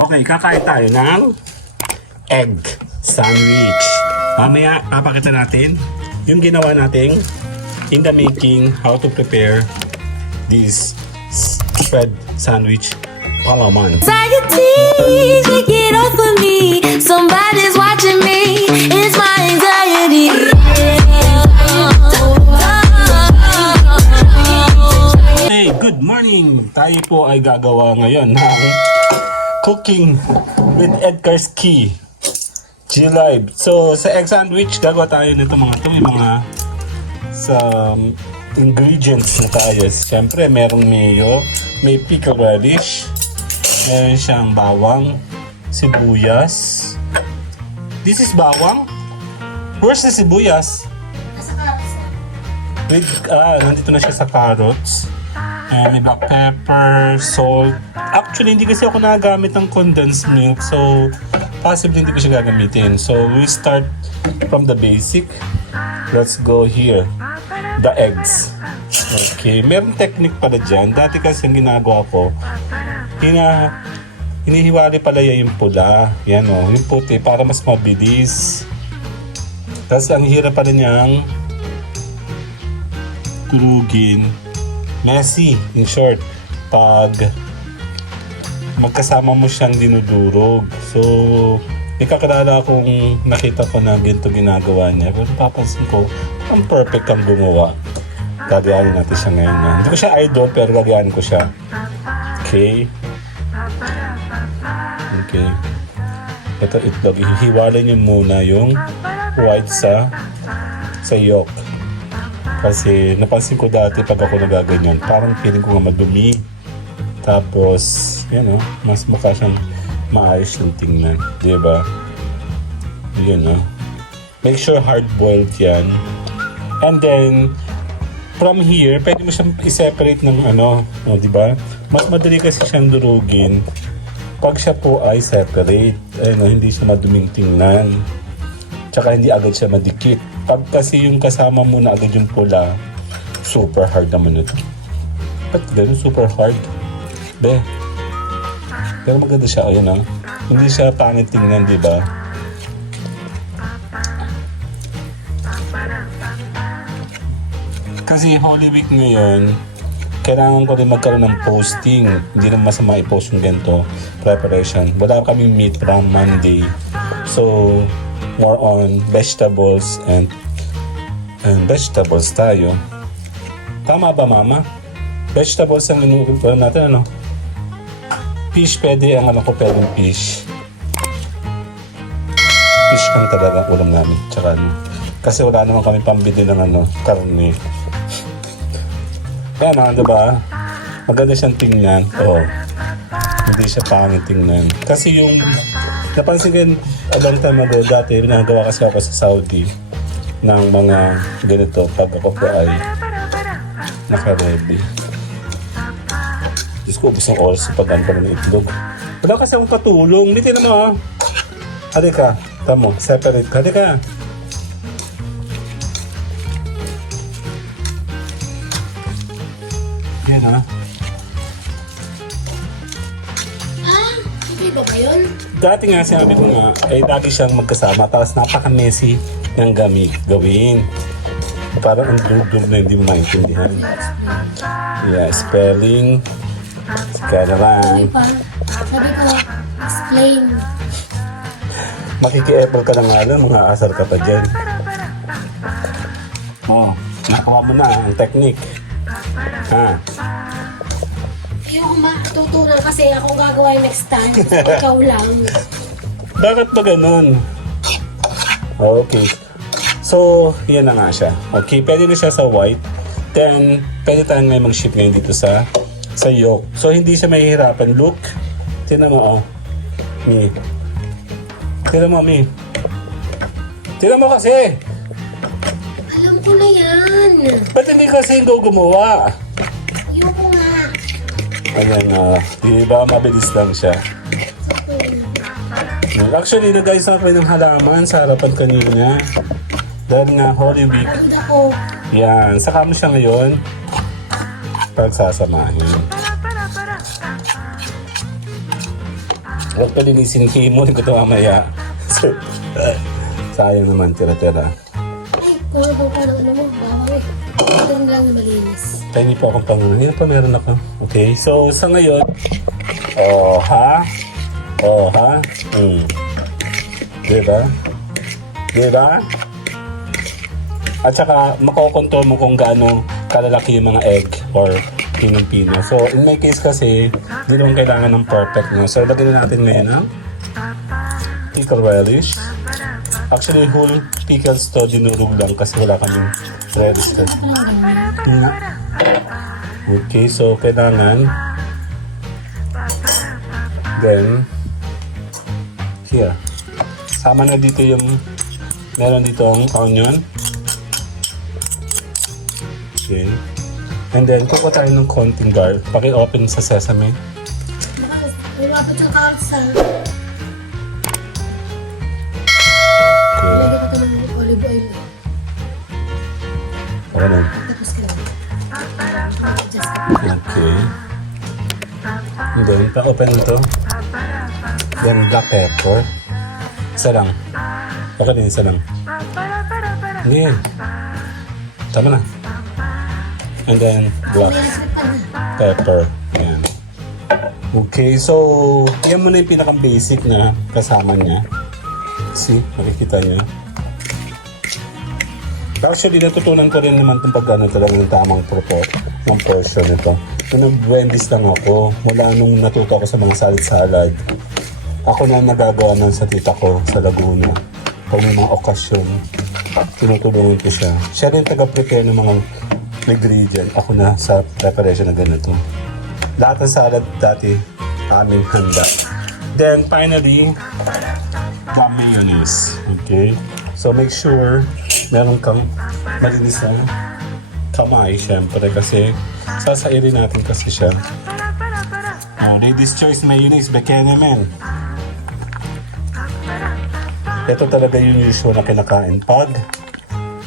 Okay, kakain tayo ng egg sandwich. Mamaya, papakita natin yung ginawa nating in the making, how to prepare this spread sandwich palaman. Anxiety, take it off of me. Somebody's watching me. It's my anxiety. Hey, good morning! Tayo po ay gagawa ngayon ng cooking with Edgar's Key G-Live. So, sa egg sandwich, gagawa tayo nito mga ito, yung mga sa ingredients na tayo. Siyempre, merong mayo, may pickled radish, meron siyang bawang, sibuyas. This is bawang? Where's the sibuyas? With, nandito na siya sa carrots. May black pepper, salt. Actually, hindi kasi ako nagagamit ng condensed milk. So, possibly hindi ko siya gagamitin. So, we start from the basic. Let's go here. The eggs. Okay. Meron technique pala dyan. Dati kasi yung ginagawa ko, hinihiwali pala yung pula. Yan o, yung puti para mas mabilis. Tapos ang hirap pala niyang kurugin. Messy, in short, pag magkasama mo siyang dinudurog. So, may kakilala akong nakita ko na ganito ginagawa niya. Pero papansin ko, ang perfect kang gumawa. Gagawin natin siya ngayon. Hindi ko siya idol, pero gagawin ko siya. Okay. Okay. Ito itlog. Hihiwalay niyo muna yung white sa yolk. Kasi napansin ko dati pag ako nagaganyan, parang feeling ko nga madumi. Tapos, yan o, mas mukha siyang maayos yung tingnan. Diba? Yun o. Make sure hard-boiled yan. And then, from here, pwede mo siyang i-separate ng ano, o, diba? Mas madali kasi siyang durugin pag siya po ay separate. Ayun o, hindi siya maduming tingnan. Tsaka hindi agad siya madikit. Pag kasi yung kasama mo na agad yung pula, super hard naman ito. Ba't ganun? Super hard? Be. Pero maganda siya. Ayun ah. Hindi siya pangit tingnan, di ba? Kasi Holy Week ngayon, kailangan ko rin magkaroon ng posting. Hindi naman masama i-post yung ganito preparation. Wala kaming meat from Monday. So, more on vegetables and vegetables tayo. Tama ba, Mama? Vegetables ang inuulit natin, ano? Fish, pwede. Ang alam ko, pwede fish. Fish ang talagang ulam namin. Tsaka, kasi wala naman kami pambili ng karne. Kaya na, diba? Maganda siyang tingnan. Oo. Hindi siya pangit tingnan. Kasi yung napansin ko a long time ago, dati, nagawa kasi ako sa Saudi ng mga ganito pag ako po ay naka-ready. Diyos ko, ubos ng oras sa pag-anta ng itlog. Wala kasi akong katulong. Hindi tinan mo, ah. Halika. Tamo, separate ka. Halika. Yan, ah. Hindi ba ba yun? Dati nga sinabi ko nga, ay lagi siyang magkasama, tapos napaka-messy ng gawin. Parang ang dug-dug na hindi mo maintindihan. Yeah, spelling. Sika naman. Sabi ko, explain. Makiki-apple ka na nga lang, mga asar ka pa dyan. Oh, nakuha mo na ang technique. Ha? Ayoko matutunan kasi ako gagawa yung next time. Ikaw lang. Bakit ba ganun? Okay. So, yan na nga siya. Okay, pwede na siya sa white. Then, pwede tayong ngayon mag-ship ngayon dito sa yolk. So, hindi siya mahihirapan. Look. Tignan mo, oh. Mi. Tignan mo, Mi. Tignan mo kasi. Alam ko na yan. Ba't hindi kasi yung gumawa? Ayoko nga. Ayan na. Diba, mabilis lang siya. Actually, nag-ayos na kami ng halaman sa harapan kanina. Dahil nga, Holy Week. Pagod ako. Yan. Saka mo siya ngayon. Pagsasamahin. Huwag pa linisin, himunin ko ito mamaya. So, sayang naman, tira-tira. Ay, kung ano pa ng ano mo, bawang eh. Ito lang na malinis. Tayo po akong pang... Yan pa meron ako. Okay, so sa ngayon... Oh, ha? Oh, ha? Diba? Diba? At saka, makokontrol mo kung gaano kalalaki yung mga egg or pinong-pino. So, in my case kasi, di naman kailangan ng perfect na. So, lagyan na natin ngayon ng pickle relish. Actually, whole pickles to dinurog lang kasi wala kaming relish to. Okay, so kailangan then here sama na dito yung meron dito ang onion. Okay, and then kukuha tayo ng konting garlic. Paki-open sa sesame. Lumapit yung carrots ha. Okay, Lagyan ko ito ng olive oil. ano? Tapos ka lang. Just Okay, and then pa-open ito. Then black pepper. Isa lang. Okay din, isa lang. Hindi. Tama na. And then black pepper. Ayan. Okay, so yan muna yung pinakang-basic na kasama niya. See, makikita niyo. Actually, natutunan ko rin naman itong pagkano talaga ng tamang ng portion nito. Nung nag-Wendy's lang ako, mula nung natuto ako sa mga salad-salad, ako na nagagawa nun sa tita ko sa Laguna. Pag may mga okasyon, tinutulungan ko siya. Siya rin taga-prepare ng mga ingredient. Ako na sa preparation na ganito. Lahat ng salad dati, aming handa. Then, finally, the mayonnaise. Okay? So, make sure meron kang malinis na kamay, syempre, kasi sasairin natin kasi siya. Oh, Ladies' Choice Mayonnaise, Bekenemen. Ito talaga yung usual na kinakain pag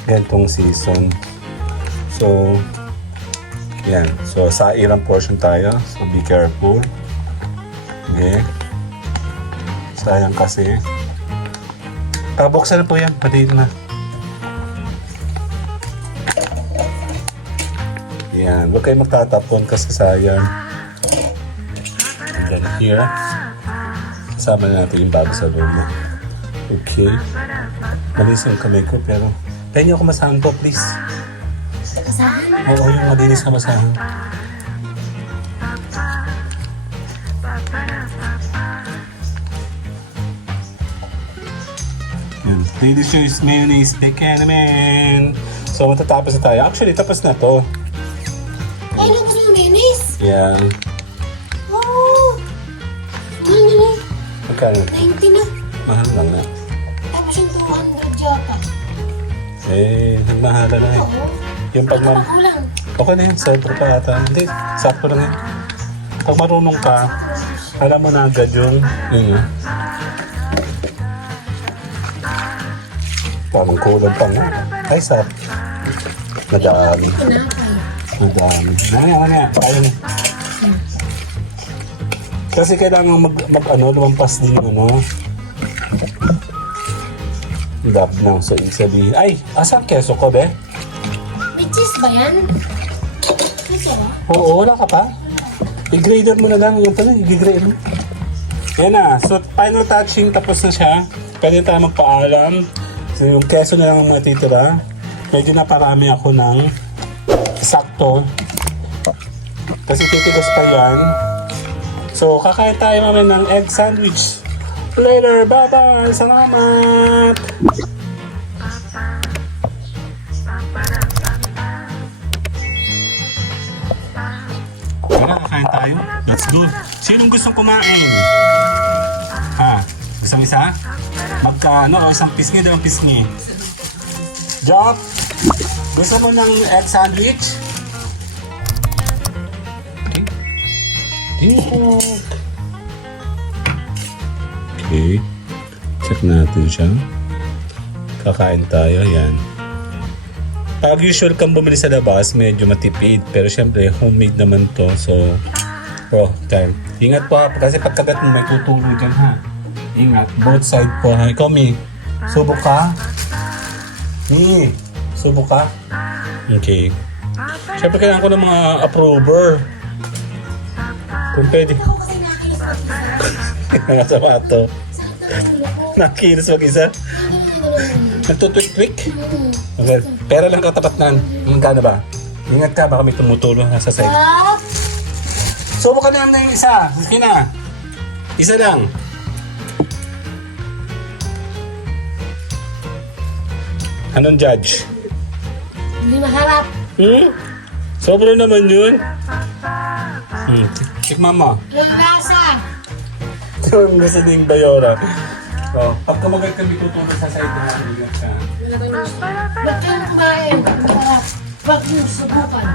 ganitong season. So, yan. So, sairang portion tayo. So, be careful. Okay. Sayang kasi. Buksan na po yan. Pati na. Yan. Huwag kayo magtatapon kasi sayang. And then here, kasama na natin yung bago sa loob. Okay. Malinis yung kamay ko pero pwede niyo ako masahan po, please. Kasahan? Oo, yung malinis na masahan. Yun. Ladies' Choice Mayonnaise, Bekenemen. So, matatapos na tayo. Actually, tapos na to. Ay, nakas mo mayonnaise. Yeah. Oh! Mahal na lang. Magkano? 90 na. Mahal lang na. Tapos yung 200 yata. Eh, nagmahala na eh. Oo. Yung pag Ano pa kulang? okay na yun, sobra pa ata. Hindi, sakto lang yun. Pag marunong ka, alam mo na agad yung parang kulang pa nga. Ay, sap. Nadami. Tinapay. Nadami. Nanya. Kaya na. Kasi kailangan lumampas din yung lab ng so sabi. Ay, asan keso ko, be? May cheese ba yan? Cheese ba? Oo, wala ka pa. I-grader mo na lang. Yan pala, i-grade mo. Yan na. So, final touching. Tapos na siya. Pwede tayo magpaalam. So, yung keso na lang ang matitira. Medyo naparami ako ng sakto. Kasi titigas pa yan. So, kakain tayo mamaya ng egg sandwich. Later. Bye-bye. Salamat. Tara, kakain tayo. Let's go. Sinong gustong kumain? Ha? Gusto mo isa? Magkano? Isang pisngi, dalawang pisngi. Job? Gusto mo ng egg sandwich? Okay. Check natin siya. Kakain tayo. Yan. Pag usual kang bumili sa labas, medyo matipid. Pero syempre, homemade naman to. So, Oh, time. Ingat po ha, kasi pagkagat mo may tutulo dyan ha. Ingat, both side po ha. Ikaw, Mi, subok ka? Mi, subok ka? Okay. Siyempre kailangan ko ng mga approver. Kung pwede. Ako kasi nakinis mag-isa. Mga sapato. Ulo ko. Nakikinis mag-isa. Nagtutwik-twik. Hmm. Okay. Pera lang katapat nan. Magkano ba? Ingat ka, baka may tumutulong sa side. Ah, Subok ka na yung isa. Sige na. Isa lang. Anong judge? hindi masarap. Sobra naman yun. Tikman mo. Yung lasa. Ang gusto din bayora. Oh, pag kumagat kami tutulong sa side na ingat ka. Ba't kayo kumain? Masarap. Ba't yung subukan?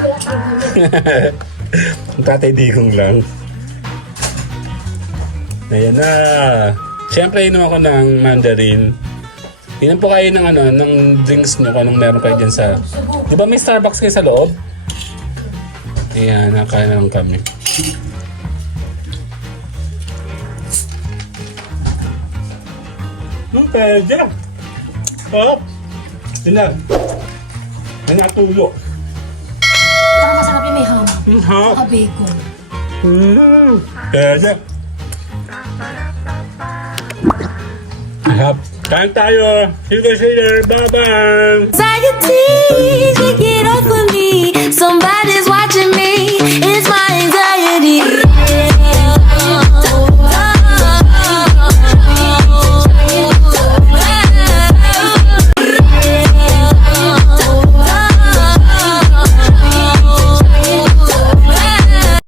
Wala kang gulo. Ang tatay digong lang. Ayan na. Siyempre, inom ako ng mandarin. Inom po kayo ng ng drinks nyo kung anong meron kayo dyan sa... Di ba may Starbucks kayo sa loob? Ayan, nakain lang kami. Pwede. Oh. Yun na. May natulo. Parang masarap yung may ham. Ha? Saka bacon. Pwede. Sarap. Kain tayo. See you later. Bye-bye. Anxiety, shake it off of me. Somebody's watching.